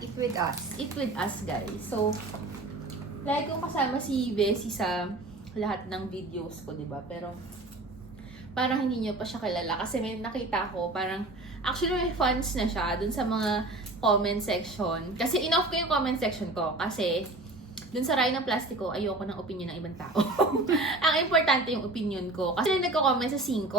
Eat With Us. Eat With Us, guys. So, lagi kong kasama si Bessie sa lahat ng videos ko, di ba? Pero, parang hindi niyo pa siya kilala. Kasi may nakita ko, parang, actually may fans na siya dun sa mga comment section. Kasi in-off ko yung comment section ko. Kasi, dun sa Ray ng Plastiko, ayoko ng opinion ng ibang tao. Ang importante yung opinion ko. Kasi nagko-comment sa 5.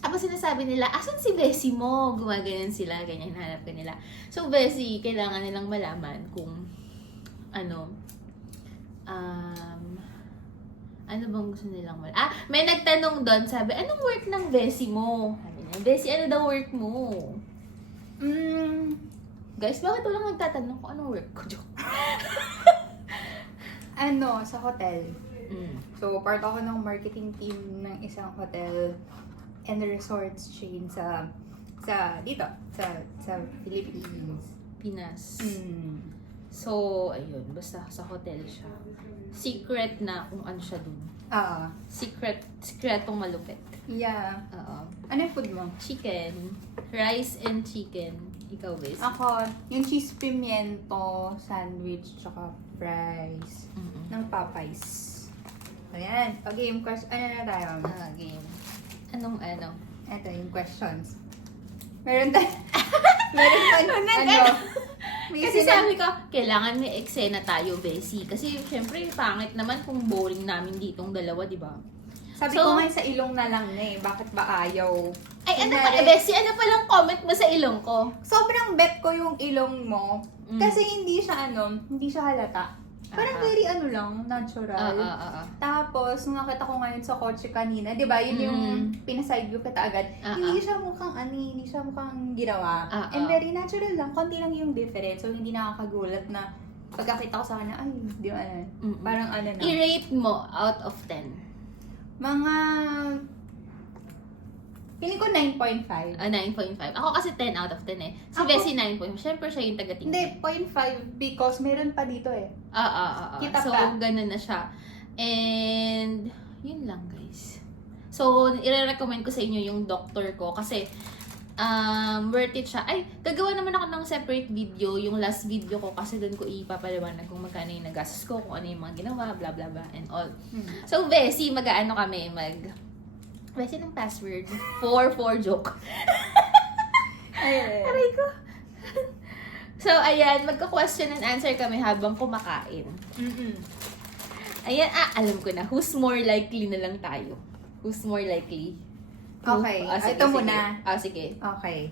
Tapos sinasabi nila, asan si Bessie mo? Gumaganon sila, ganyan, hanap ka nila. So, Bessie, kailangan nilang malaman kung, ano bang gusto nilang malaman? May nagtanong doon, sabi, anong work ng Bessie mo? Sabi niya, Bessie, ano daw work mo? Guys, bakit walang nagtatanong kung anong work ko? Joke. Sa hotel. So, part ako ng marketing team ng isang hotel and resorts chain sa Philippines. Pinas. So, ayun, basta sa hotel siya. Secret na kung ano siya dun. Secretong malupit. Yeah. Oo. Ano yung food mo? Chicken. Rice and chicken. Ikaw, Bes. Ako, yung cheese pimiento, sandwich, tsaka fries ng Popeyes. Ayan. Game question. Ano na tayo? Game. Anong ano? Ito yung questions. Meron pa, may Kasi sabi ko, kailangan may eksena tayo, Bessie. Kasi, syempre, pangit naman kung boring namin ditong dalawa, di ba? Sabi ko nga sa ilong na lang na eh. Bakit ba ayaw? Ay, ano pa, Bessie, ano palang comment mo sa ilong ko? Sobrang bet ko yung ilong mo. Kasi hindi siya halata. Parang very natural. Tapos, nung nakita ko ngayon sa kotse kanina, di ba, yun yung pinaside view kita agad. Hindi siya mukhang ginawa. And very natural lang. Konti lang yung difference. So, hindi nakakagulat na pagkakita ko sa kanya, ay, di ba, parang na. I-rate mo out of 10. Mga, feeling ko 9.5. 9.5. Ako kasi 10 out of 10 eh. Si Bessie 9.5. Siyempre siya yung taga-tingin. Hindi, 0.5 because meron pa dito eh. Kita So, pa. ganun na siya. And, yun lang guys. So, i-recommend ko sa inyo yung doctor ko kasi worth it siya. Ay, gagawa naman ako ng separate video, yung last video ko kasi doon ko ipapaliwanag kung magkano yung nagastos ko, kung ano yung mga ginawa, blah blah blah and all. So, Bessie, mag-ano kami, Bessie ng password. 4 joke. Aray ko. So, ayan, magka-question and answer kami habang kumakain. Ayan, alam ko na. Who's more likely na lang tayo? Who's more likely? Okay, ito muna. Sige. Okay.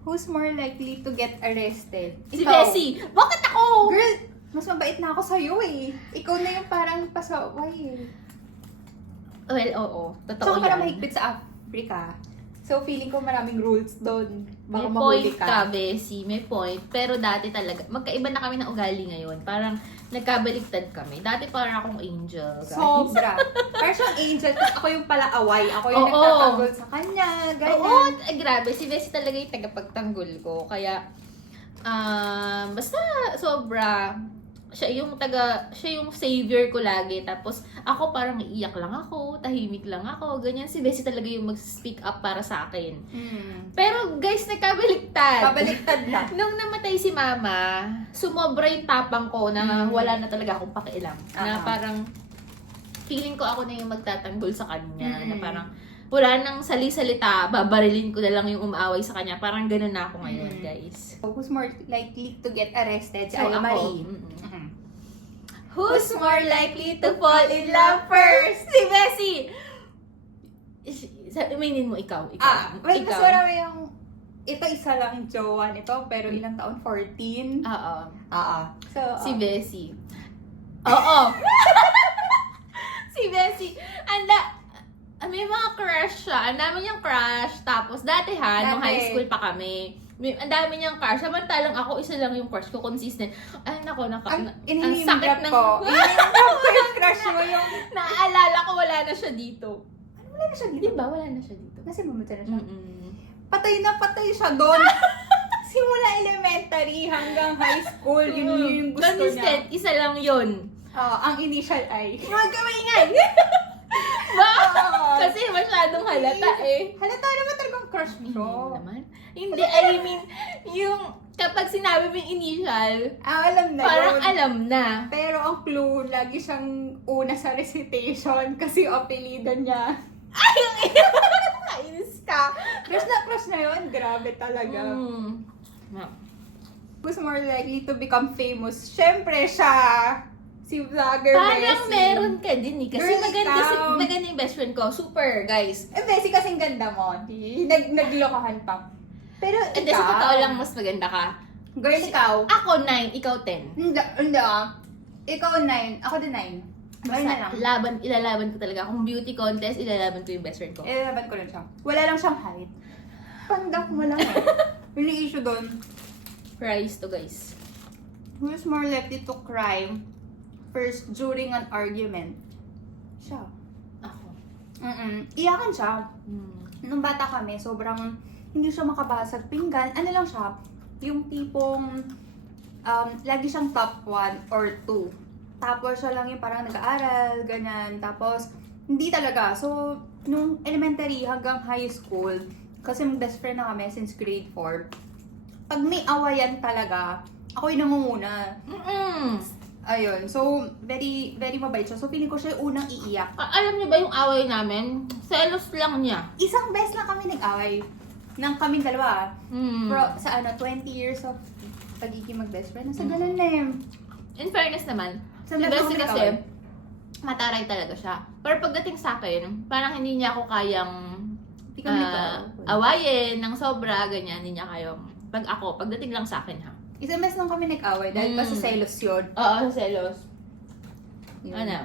Who's more likely to get arrested? Si Ikaw. Bessie! Bakit ako? Girl, mas mabait na ako sa'yo eh. Ikaw na yung parang pasaway eh. Well, oo. Totoo So, yan. parang mahigpit sa Africa. So, feeling ko maraming rules doon. May Baka point mahuli ka, Bessie. May point. Pero dati talaga, magkaiba na kami ng ugali ngayon. Parang nagkabaligtad kami. Dati parang akong angel, guys. Sobra. Parang siyang angel, tapos ako yung palaaway. Ako yung nagtatanggol sa kanya. Ganyan. Oo, grabe. Si Bessie talaga yung tagapagtanggol ko. Kaya, basta sobra. Siya yung savior ko lagi. Tapos, ako parang iiyak lang ako, tahimik lang ako, ganyan. Si Bessie talaga yung mag-speak up para sa akin. Pero guys, nagkabaliktad. Pabaliktad na. Nung namatay si Mama, sumobra yung tapang ko na wala na talaga akong pakialam. Na parang, feeling ko ako na yung magtatanggol sa kanya. Na parang, wala nang sali-salita, babarilin ko na lang yung umaaway sa kanya. Parang ganun na ako ngayon, guys. Who's more likely to get arrested? Si So, Aya ako. Marie. Who's more likely to fall in love first? Si Bessie! Aminin mo, ikaw. Well, mas ikaw. marami yung... Ito isa lang jowa nito, pero ilang taon? 14? Oo. So, Si Bessie. Oo. Si Bessie. May mga crush siya. Ang dami niyang crush. Tapos, dati nung high school pa kami, ang dami niyang crush. Samantalang ako, isa lang yung crush ko, consistent. Ay, nako, ang sakit ng... Ininimbrap ko yung crush mo yung... Naaalala ko, wala na siya dito. Wala na siya dito? Diba? Wala na siya dito. Kasi mamatay na siya. Patay na patay siya doon. Simula elementary hanggang high school, yun yung gusto niya. Consistent, isa lang yun. Ang initial ay... Magkamingay! Kasi masyadong halata eh. Halata naman talagang crush mo. Hindi naman. Hindi, I mean, yung kapag sinabi mo yung initial, Alam na parang yun. alam na. Pero ang clue, lagi siyang una sa recitation kasi apelidan niya. Kainis ka. Crush na yun. Grabe talaga. Yeah. Who's more likely to become famous? Syempre siya. Si vlogger Parang Bessie. meron ka din eh. Kasi Girl, ikaw. maganda yung best friend ko. Super, guys. Eh, Bessie kasing ganda mo. Naglokahan pa. Pero And ikaw. sa totoo lang, mas maganda ka. Girl, ikaw. Ako 9, ikaw 10. Hindi ah. Ikaw 9. Ako din 9. Basta na lang. Ilalaban ko talaga. Kung beauty contest, ilalaban ko yung best friend ko. Ilalaban ko lang siya. Wala lang siyang height. Pandak mo lang eh. Yung issue doon. Prize to, guys. Who's more likely to cry first during an argument? Siya. Ako. Iyakan siya. Nung bata kami, sobrang hindi siya makabasag pinggan. Ano lang siya, yung tipong lagi siyang top 1 or 2. Tapos siya lang yung parang nag-aaral, ganyan. Tapos, hindi talaga. So, nung elementary hanggang high school, kasi mag-best friend na kami since grade 4, pag may awayan talaga, ako yung nangunguna. Ayun. So, very, very mabait siya. So, feeling ko siya yung unang iiyak. Alam niyo ba yung away namin? Selos lang niya. Isang beses lang kami nag-away. Nang kaming dalawa. Sa 20 years of pagiging mag-best friend. Nasa ganun na yun. In fairness naman, Sa si lahat Bessie ng kasi, nag-away. mataray talaga siya. Pero pagdating sa akin, parang hindi niya ako kayang Hindi kami nag-away. awayin ng sobra, ganyan. Hindi niya kayang, pagdating lang sa akin ha. Isang beses lang kami nag-away dahil pa sa selos yun. Oo, sa selos. Yun. Ano?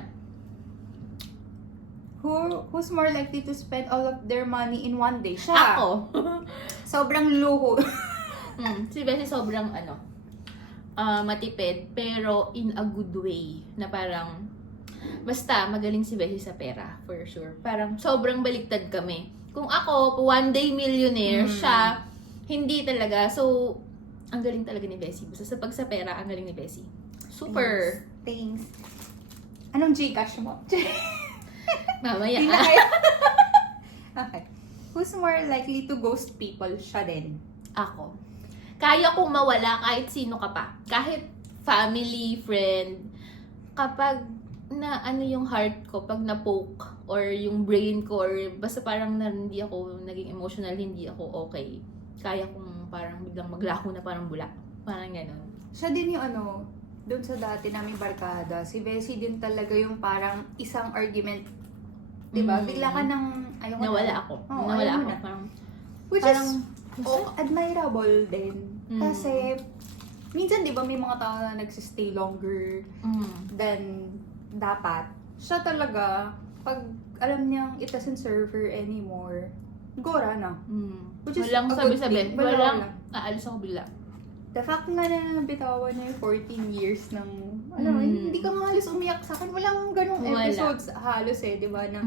Who's more likely to spend all of their money in one day? Siya. Ako. Sobrang luho. Si Bessie sobrang matipid, pero in a good way. Na parang, basta magaling si Bessie sa pera, for sure. Parang sobrang baliktad kami. Kung ako, one day millionaire, siya, hindi talaga. So, ang galing talaga ni Bessie. Basta sa pera, ang galing ni Bessie. Super. Thanks. Anong Gcash mo? Mamaya. Hindi na kayo. Okay. Who's more likely to ghost people? Siya din. Ako. Kaya kong mawala kahit sino ka pa. Kahit family, friend. Kapag na ano yung heart ko, pag na-poke, or yung brain ko, or basta parang hindi ako naging emotional, hindi ako okay. Kaya kong parang biglang maglako na parang bula. Parang gano'n. Siya din yung doon sa dati naming barkada, si Bessie din talaga yung parang isang argument. Diba? Bigla ka nang, ayaw Nawala ako. Oo, Nawala ayaw ako. mo na. Parang, Which parang, is admirable din. Kasi, minsan di ba may mga tao na nagsistay longer than dapat. Siya talaga, pag alam niyang it doesn't serve her anymore, gora na. Which is walang a good sabi-sabi. thing. Walang aalis ako bigla. The fact nga na bitawan niya yung 14 years ng, hindi ka nga halos umiyak sa akin. Walang ganong Wala. episodes halos di ba, na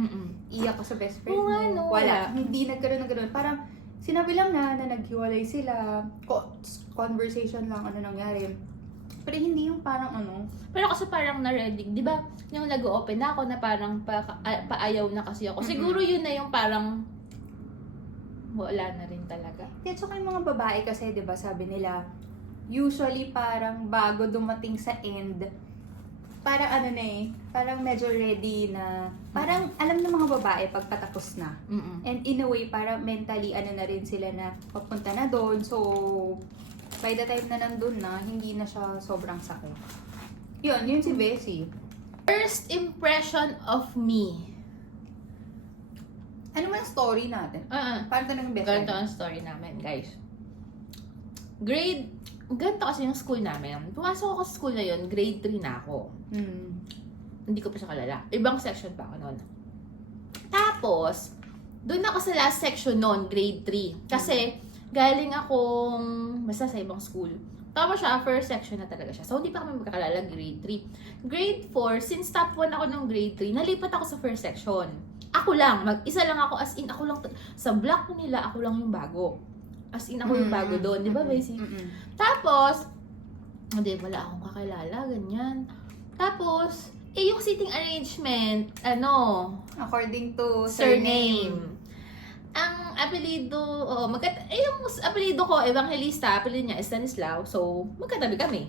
iyak ka sa best friend Oo mo. nga, no, Wala. wala. Hindi nagkaroon ng ganun. Parang, sinabi lang na naghiwalay sila, conversation lang, nangyari. Pero hindi yung parang Pero kasi parang na-ready, di ba? Yung nag-open na ako na parang paayaw na kasi ako. Siguro yun na yung parang wala na rin talaga. At saka yung mga babae kasi, di ba, sabi nila, usually parang bago dumating sa end, parang parang medyo ready na, parang alam ng mga babae pag patapos na. And in a way, parang mentally, na rin sila na papunta na doon. So, by the time na nandun na, hindi na siya sobrang sakit. Yun si Bessie. First impression of me. Ano man ang story natin? Paano ito naging best friend? Ganito ang story namin, guys. Ganito kasi yung school namin. Pumasok ako sa school na yun, grade 3 na ako. Hindi ko pa siya kalala. Ibang section pa ako noon. Tapos, doon ako sa last section noon, grade 3. Kasi, galing akong, basta sa ibang school. Tapos siya, first section na talaga siya. So, hindi pa kami magkakalala, grade 3. Grade 4, since top 1 ako ng grade 3, nalipat ako sa first section. Ako lang, mag-isa lang ako, as in, ako lang, sa block nila, ako lang yung bago. As in, ako yung bago doon, di ba, Bessie? Tapos, hindi, wala akong kakilala, ganyan. Tapos, yung seating arrangement, according to surname. Ang apelido, yung apelido ko, Evangelista, apelido niya, Stanislao. So, magkatabi kami.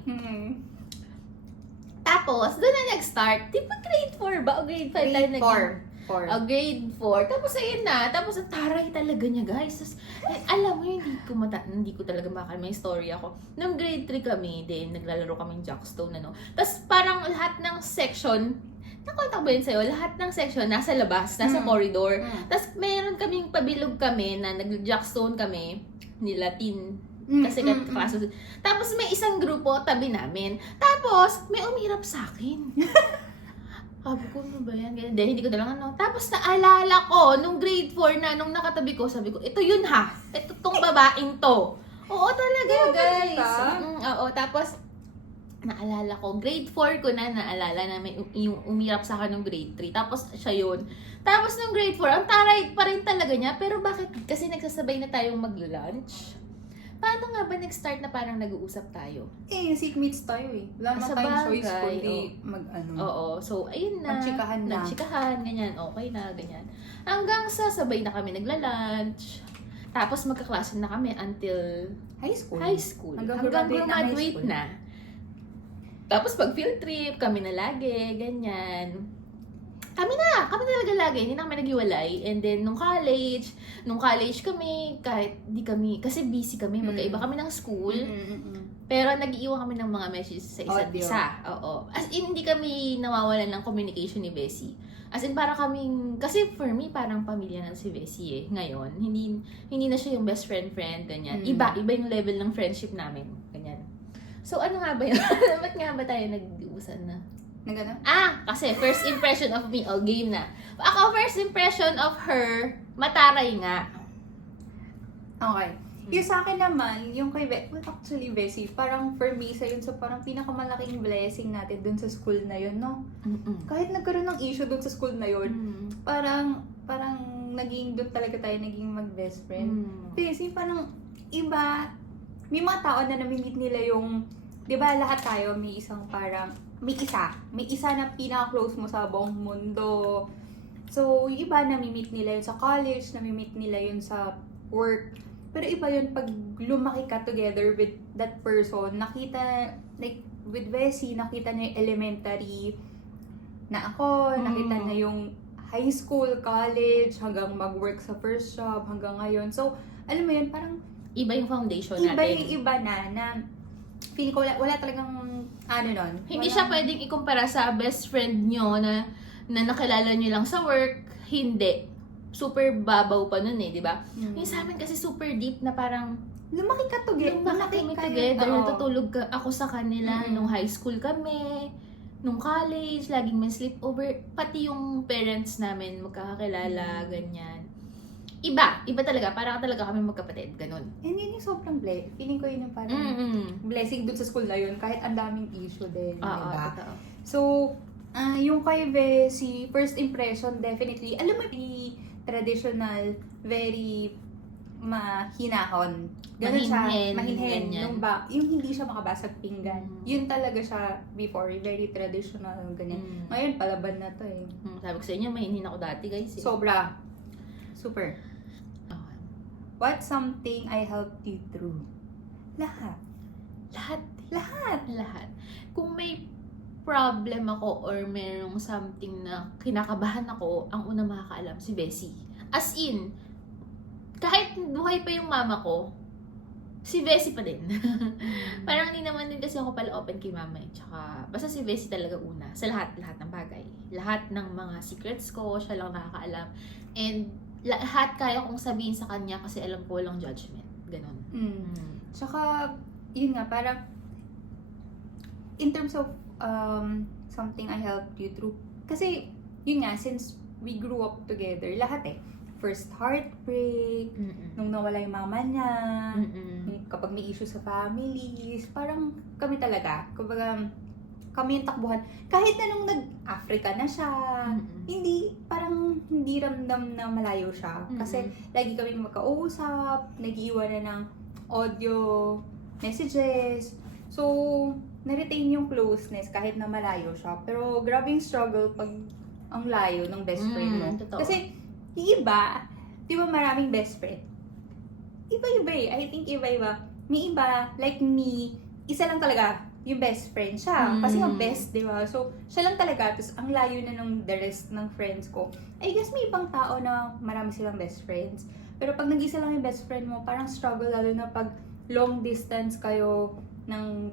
Tapos, doon na nag-start. Di ba grade 4 ba? O grade 5 tayo Grade naging? 4. Grade 4. Tapos, ayun na. Tapos, ang taray talaga niya, guys. Tapos, alam mo, hindi ko talaga may story ako. Nung grade 3 kami, din, naglalaro kaming Jackstone, ano. Tapos, parang lahat ng section, nakontak ba yun sa'yo? Lahat ng section, nasa labas, nasa corridor. Tapos, meron kaming pabilog kami na nag-Jackstone kami, ni Latin. Kasi kaso. Tapos, may isang grupo, tabi namin. Tapos, may umirap sa akin. Sabi ko, ano ba yan? Ganyan. Hindi ko na lang Tapos naalala ko, nung grade 4 na, nung nakatabi ko, sabi ko, ito yun ha. Ito tong babaeng to. Oo talaga, guys. Oo, tapos, naalala ko, grade 4 ko na naalala na may yung umirap sa akin nung grade 3. Tapos, siya yun. Tapos, nung grade 4, ang taray pa rin talaga niya. Pero bakit? Kasi nagsasabay na tayong mag-lunch. Paano nga ba nag-start na parang nag-uusap tayo? Seatmates tayo eh. Wala naman tayong choice kundi mag-ano. Oo. So, ayun na. Magtsikahan na. Nagtsikahan, ganyan. Okay na, ganyan. Hanggang sa sabay na kami nagla-lunch. Tapos magkaklase na kami until high school. Hanggang graduate na. Tapos pag field trip, kami na lagi, ganyan. Kami talaga lagi, hindi na kami naghiwalay. And then, nung college kami, kahit di kami, kasi busy kami, magkaiba kami ng school. Pero nag-iiwan kami ng mga messages sa isa't isa. Oo. As in, hindi kami nawawalan ng communication ni Bessie. As in, para kaming, kasi for me, parang pamilya na si Bessie eh. Ngayon, hindi na siya yung best friend, ganyan. Iba yung level ng friendship namin. Ganyan. So, ano nga ba yun? Ba't nga ba tayo nag-uusan na? Kasi first impression of me, game na. Ako, first impression of her, mataray nga. Okay. Yung sa akin naman, yung kay actually, Bessie, parang for me, isa yun sa parang pinakamalaking blessing natin dun sa school na yun, no? Kahit nagkaroon ng issue dun sa school na yun, parang naging dun talaga tayo naging mag-best friend. Bessie, parang iba, may mga tao na namimit nila yung, di ba lahat tayo may isang parang, may isa na pinaka-close mo sa buong mundo. So, yung iba namimit nila yun sa college, namimit nila yun sa work. Pero iba yun pag lumaki ka together with that person, nakita, like, with Bessie, nakita niya yung elementary na ako, nakita niya yung high school, college, hanggang mag-work sa first job, hanggang ngayon. So, alam mo yun, parang iba yung foundation natin. Iba yung iba na feeling ko wala talagang nun. Hindi siya pwedeng ikumpara sa best friend nyo na nakilala nyo lang sa work. Hindi. Super babaw pa nun eh, di ba? Yung sa amin kasi super deep na parang lumaki kami together. Natutulog ako sa kanila nung high school kami, nung college, laging may sleepover. Pati yung parents namin magkakakilala, ganyan. Iba talaga. Parang talaga kami magkapatid, ganun. And yun yung sobrang feeling ko yun yung parang blessing dun sa school na yun, kahit ang daming issue din, diba? So, yung kay Bessie, first impression, definitely, alam mo, very traditional, very mahinahon. Ganun siya, mahinhen. Yung hindi siya makabasag pinggan. Yun talaga siya before, very traditional, ganyan. Ngayon, palaban na to eh. Sabi ko sa inyo, mahinhin ako dati, guys. Eh. Sobra. Super. What's something I helped you through? Lahat. Kung may problem ako or merong something na kinakabahan ako, ang una makakaalam si Bessie. As in, kahit buhay pa yung mama ko, si Bessie pa din. Parang hindi naman din kasi ako pala open kay mama eh. Tsaka, basta si Bessie talaga una. Sa lahat ng bagay. Lahat ng mga secrets ko, siya lang nakakaalam. And, lahat kaya kong sabihin sa kanya kasi alam ko walang judgment. Ganon. Tsaka, yun nga, parang, in terms of something I helped you through, kasi, yun nga, since we grew up together, lahat eh. First heartbreak, nung nawala yung mama niya, kapag may issue sa families, parang kami talaga, kumbaga, kami yung takbuhan. Kahit na nung nag-Africa na siya, hindi ramdam na malayo siya. Kasi lagi kami magkausap, nag-iwan na ng audio messages. So, na-retain yung closeness kahit na malayo siya. Pero grabe yung struggle pag ang layo ng best friend mo. Totoo. Kasi yung iba, di ba maraming best friend? Iba-iba eh. I think iba-iba. May iba, like me, isa lang talaga yung best friend siya. Kasi yung best, di ba? So, siya lang talaga. Tapos, ang layo na ng the rest ng friends ko. I guess may ibang tao na marami silang best friends. Pero pag nag-isa lang yung best friend mo, parang struggle lalo na pag long distance kayo ng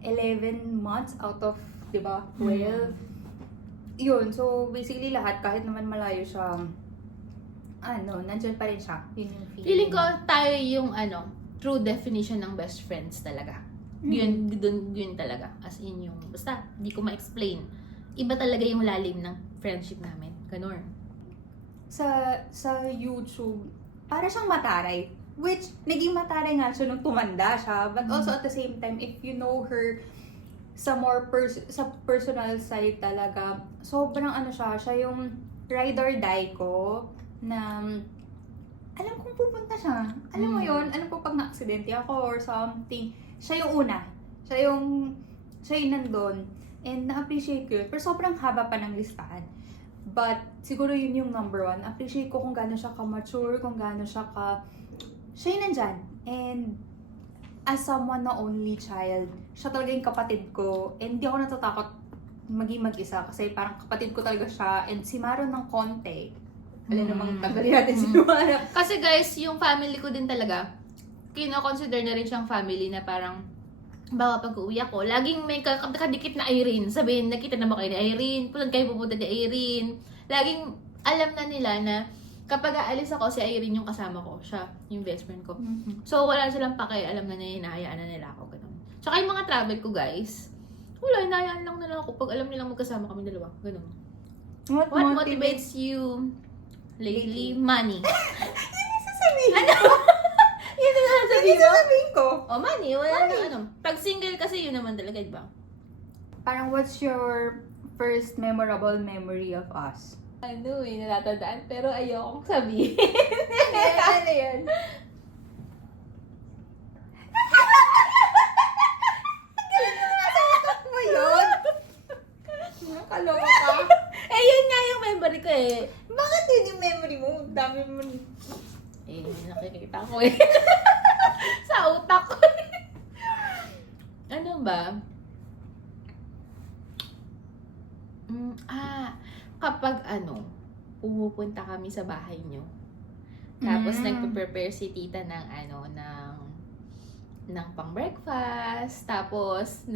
11 months out of, di ba, 12. Yun. So, basically lahat, kahit naman malayo siya, nandyan pa rin siya. Yun yung Feeling ko tayo yung true definition ng best friends talaga. Yun talaga. As in yung, basta, di ko ma-explain. Iba talaga yung lalim ng friendship namin. Ganun. Sa YouTube, para siyang mataray. Which, naging mataray nga siya nung tumanda siya. But also at the same time, if you know her sa more sa personal side talaga, sobrang siya yung ride or die ko na alam kong pupunta siya. Alam mo yun, alam ko pag na-aksidente ako or something, siya yung una. Siya yung nandun. And na-appreciate ko yun. Pero sobrang haba pa ng listahan. But, siguro yun yung number one. Appreciate ko kung gaano siya ka-mature, kung gaano siya siya yung nandyan. And, as someone na only child, siya talaga yung kapatid ko. And di ako natatakot maging mag-isa kasi parang kapatid ko talaga siya. And si Maro ng konti. Alam namang tanggalin natin si Maro. Kasi guys, yung family ko din talaga, kino-consider na rin siyang family na parang baka pag-uwi ako, laging may kadikit na Irene. Sabihin, nakita na ba kayo ni Irene? Pulan kayo pupunta ni Irene. Laging alam na nila na kapag aalis ako, si Irene yung kasama ko. Siya, yung best friend ko. So, wala silang pake. Alam na nila, hinahayaan na nila ako. Ganun. Tsaka yung mga travel ko, guys, wala, hinahayaan lang nila ako pag alam nilang magkasama kami dalawa. Ganun. What motivates you lately? Money. Yan yung sasabihin ko. Yun na lang Yan yung sasabihin ko. Oh, money. Wala na Pag single kasi, yun naman talaga, diba? Parang what's your first memorable memory of us? Natatandaan, pero ayokong sabihin. Ano yan? Nasagot mo yun? Nakaloka ka. Yun nga yung memory ko eh. Bakit yun yung memory mo? Dami mo. Nakikita ko eh. Sa utak ko Ano ba? Kapag pumupunta kami sa bahay nyo. Tapos nagpe-prepare si tita ng ng pang-breakfast. Tapos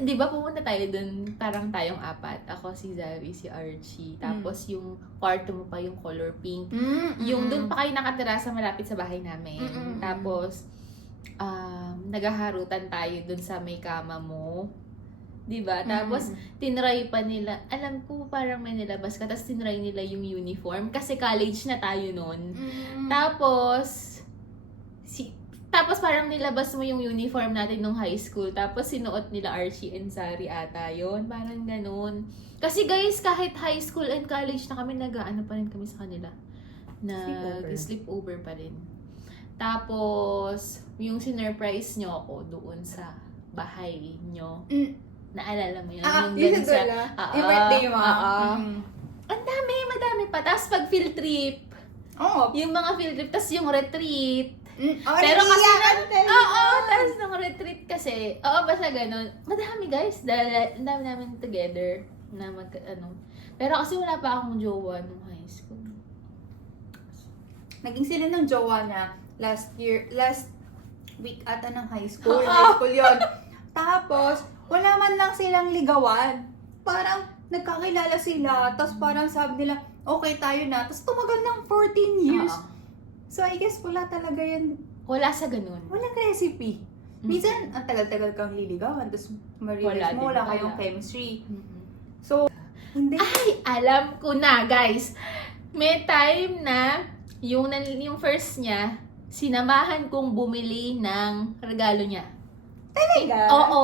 di ba pumunta tayo dun, parang tayong apat. Ako, si Zavi, si Archie. Tapos yung kwarto mo pa yung color pink. Yung dun pa kayo nakatira sa malapit sa bahay namin. Tapos, naghaharutan tayo dun sa may kama mo. Diba? Tapos, tinry pa nila, alam ko parang may nilabas ka, tapos tinry nila yung uniform. Kasi college na tayo nun. Tapos parang nilabas mo yung uniform natin nung high school. Tapos sinuot nila Archie and Sari ata yun. Parang ganun. Kasi guys, kahit high school and college na kami, nag-ano pa rin kami sa kanila. Nag-sleepover pa rin. Tapos, yung sinurprise nyo ako doon sa bahay nyo. Naalala mo yun? Yung sa yung birthday mo. Ang madami pa. Tapos pag field trip, yung mga field trip, tapos yung retreat. Pero kasi tapos nung retreat kasi, basta ganun. Madami guys, dahil ang dami namin together na Pero kasi wala pa akong jowa nung high school. Naging sila ng jowa na last week ata ng high school. High school yun. Tapos, wala man lang silang ligawan. Parang nagkakilala sila. Tapos parang sabi nila, okay tayo na. Tapos tumagal ng 14 years. So, I guess wala talaga yan. Wala sa ganun. Walang recipe. Minsan, ang tagal-tagal kang liligawan. Tapos ma-realize mo, wala kayong chemistry. So, hindi. Ay, alam ko na, guys. May time na yung first niya, sinamahan kong bumili ng regalo niya. Talaga? Oo.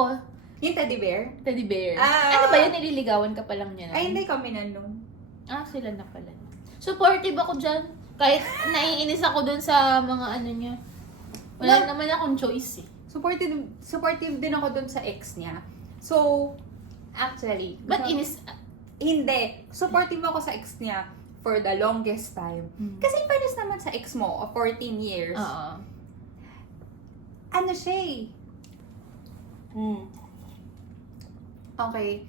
Yung teddy bear? Teddy bear. Ano ba yun? Nililigawan ka pa lang niya. Ay, hindi kami nandun. Sila na pala. Supportive ako dyan. Kahit naiinis ako dun sa mga niya. Wala naman akong choice eh. Supportive din ako dun sa ex niya. So, actually. But inis... Hindi. Supportive ako sa ex niya for the longest time. Kasi in fairness naman sa ex mo, of 14 years, ano siya eh. Okay.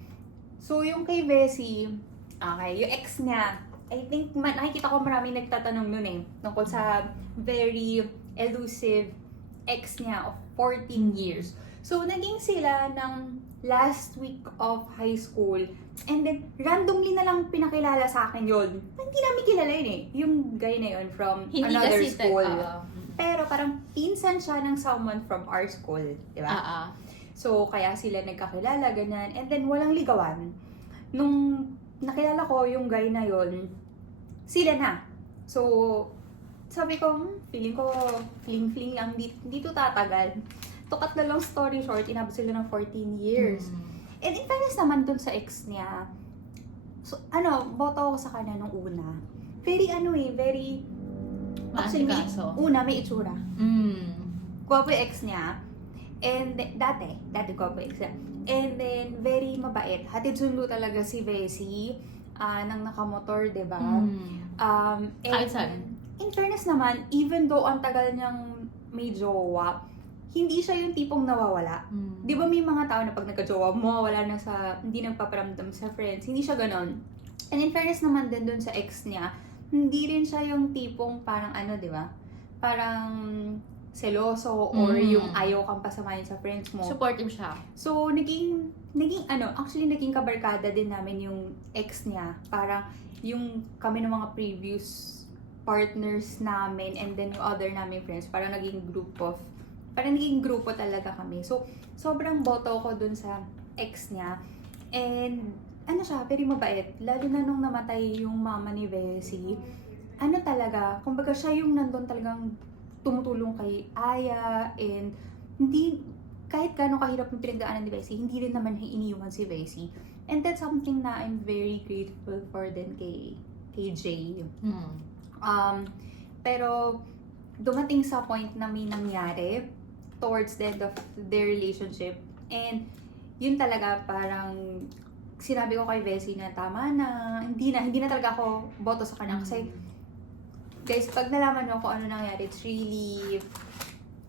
So, yung kay Bessie, okay, yung ex niya, I think, nakikita ko maraming nagtatanong nun eh, tungkol sa very elusive ex niya of 14 years. So, naging sila ng last week of high school. And then, randomly na lang pinakilala sa akin yun. Hindi namin kilala yun eh. Yung guy na yun from another school. Pero parang pinsan siya ng someone from our school. Diba? So, kaya sila nagkakilala, ganyan. And then, walang ligawan. Nung nakilala ko yung guy na yun, sila na. So, sabi ko, feeling ko, fling-fling lang, hindi to tatagal. To cut the long story short, inabot sila ng 14 years. And in fairness naman dun sa ex niya, so, boto ako sa kanya nung una. Very, very, actually, may itsura. Gwapo yung ex niya. And dati gwapo yung ex niya. And then, very mabait. Hatid sundo talaga si Bessie, nang nakamotor, diba? And in fairness naman, even though ang tagal niyang may jowa, hindi siya yung tipong nawawala. Di ba may mga tao na pag nagka-jowa, mawawala na hindi nagpaparamdam sa friends. Hindi siya ganon. And in fairness naman din dun sa ex niya, hindi rin siya yung tipong parang di ba? Parang seloso or yung ayaw kang pasamahin sa friends mo. Supportive siya. So, actually naging kabarkada din namin yung ex niya. Parang yung kami ng mga previous partners namin and then yung other namin friends, parang naging grupo talaga kami. So, sobrang boto ko dun sa ex niya. And, very mabait. Lalo na nung namatay yung mama ni Bessie. Talaga, kumbaga siya yung nandun talagang tumutulong kay Aya. And, kahit gano'ng kahirap yung pinagdaanan ni Bessie, hindi rin naman iniiwan si Bessie. And that's something na I'm very grateful for din kay Jay. Pero, dumating sa point na may nangyari towards the end of their relationship. And, yun talaga parang sinabi ko kay Bessie na tama na, hindi na talaga ako boto sa kanya. Kasi, guys, pag nalaman mo kung ano nangyari, it's really,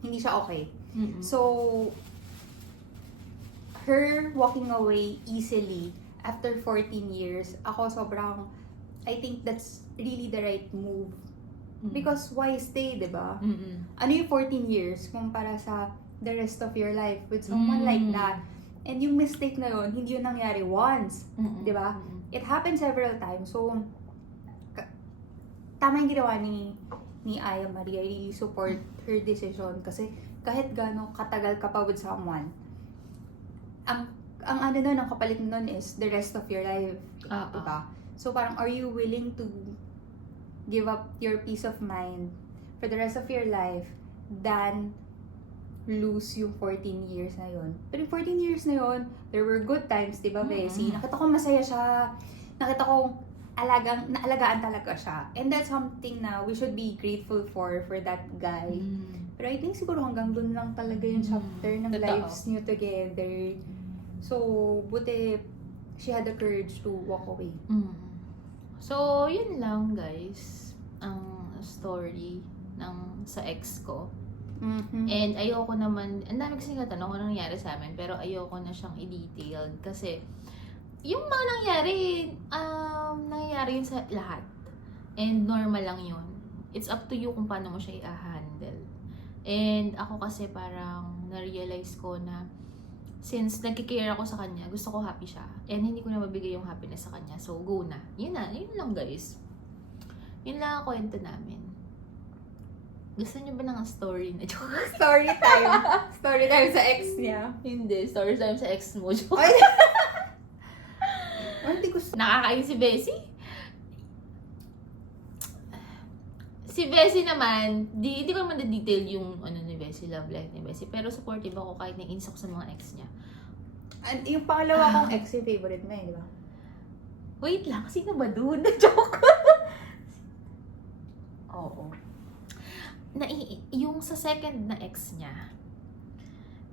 hindi siya okay. So, her walking away easily after 14 years, ako sobrang, I think that's really the right move. Because why stay, diba? Ano yung 14 years kumpara sa the rest of your life with someone like that? And yung mistake na yun, hindi yun nangyari once. Diba? It happened several times. So, tama yung ginawa ni Aya Maria. I really support her decision. Kasi kahit gano'ng katagal ka pa with someone, ang kapalit nun is the rest of your life. Diba? So, parang, are you willing to give up your peace of mind for the rest of your life than lose yung 14 years na yun. Pero yung 14 years na yun, there were good times, di ba, Bessie? Nakita ko masaya siya. Nakita ko naalagaan talaga siya. And that's something na we should be grateful for that guy. Pero I think siguro hanggang dun lang talaga yung chapter ng lives niyo together. So, buti she had the courage to walk away. So, yun lang guys, ang story sa ex ko. And ayoko naman, ang dami kasi natanong kung ano nangyari sa amin, pero ayoko na siyang i-detailed kasi yung mga nangyari yun sa lahat. And normal lang yun. It's up to you kung paano mo siya i-handle. And ako kasi parang na-realize ko na since nagkikare ako sa kanya, gusto ko happy siya. And hindi ko na mabigay yung happiness sa kanya. So, go na. Yun lang guys. Yun lang ang kwento namin. Gusto niyo ba ng story na joke? Story time. Story time sa ex niya. Hindi, story time sa ex mo. Joke. Ay! Hindi gusto. Nakakain si Bessie? Si Bessie naman, hindi ko naman na-detail yung ni Bessie, love life ni Bessie. Pero supportive ako kahit naiinis ako sa mga ex niya. And yung pangalawa kong ex, yung favorite mo di ba? Wait lang, sino ba dun? Joke. Oo. Yung sa second na ex niya,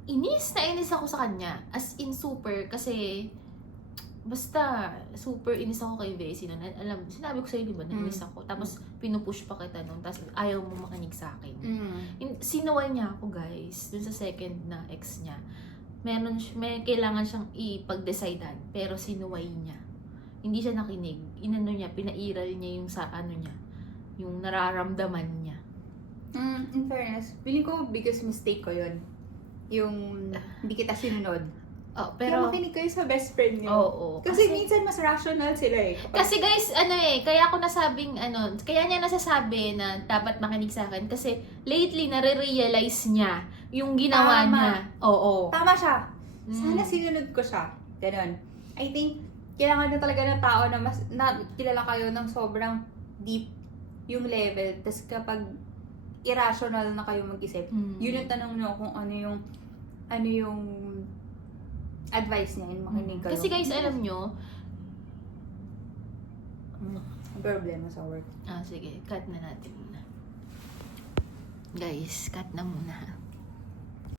inis ako sa kanya. As in super, kasi basta, super inis ako kay Bessie na, alam, sinabi ko sa'yo, di ba, nainis ako. Tapos, pinupush pa kita nun, tapos ayaw mo makinig sa akin. Sinuway niya ako, guys, dun sa second na ex niya. May kailangan siyang ipag-decidean, pero sinuway niya. Hindi siya nakinig. Inano niya, pinairal niya yung sa ano niya, yung nararamdaman niya. In fairness, feeling ko biggest mistake ko yun. Yung hindi kita sinunod. Oh, Kaya pero makinig kayo sa best friend niyo. Oo. Kasi minsan mas rational sila eh. Kasi guys, kaya ako nasabing, kaya niya nasasabi na dapat makinig sa akin kasi lately nare-realize niya yung ginawa Tama. niya. Oo. Tama siya. Sana sinunod ko siya. Ganon. I think, kailangan na talaga ng tao na mas na kilala kayo ng sobrang deep yung level. Tapos kapag irrational na kayo mag-isip, yun yung tanong nyo kung ano yung advice niya, yung makinig kayo. Kasi guys, alam nyo, Ang problema sa work. sige, cut na natin muna. Guys, cut na muna.